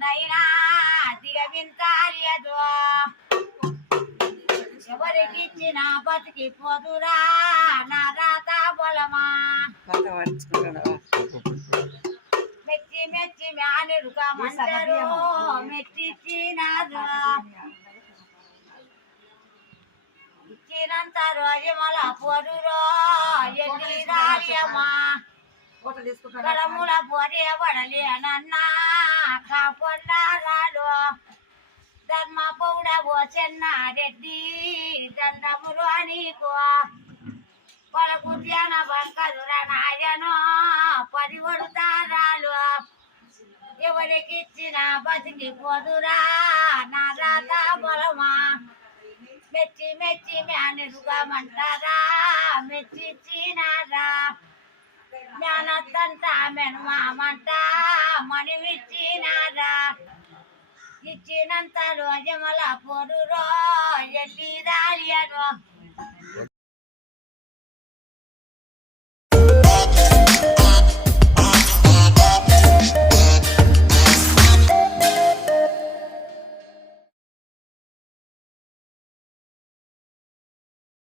నైనా దిగవించాలియదు ఎవరికిచ్చిన బతికి పోదురా నా రాత బలమా మెచ్చి మెచ్చి మ్యానుడుగా మంటారు మెచ్చిచ్చినాదు ఇచ్చినంత రోజు మళ్ళా పోదురో ఎల్లిరాలియమ్మా కడముల పొడి పడలేనన్నా కాకుండా రాడు ధర్మ పౌడ చెన్నారెడ్డి దండములు నీకు పలుకు ధ్యాన బంకదురా నాయనో పరివడుతారాలు ఎవరికిచ్చిన బతికి పోదురా నా రాత బలమా మెచ్చి మెచ్చి మేనరుగమంటారా మెచ్చిచ్చినారా జ్ఞానద్దంట మెనమామంట మనివిచ్చినారా ఇచ్చినంత రోజు మళ్ళా పొరురో ఎల్లి రాలియను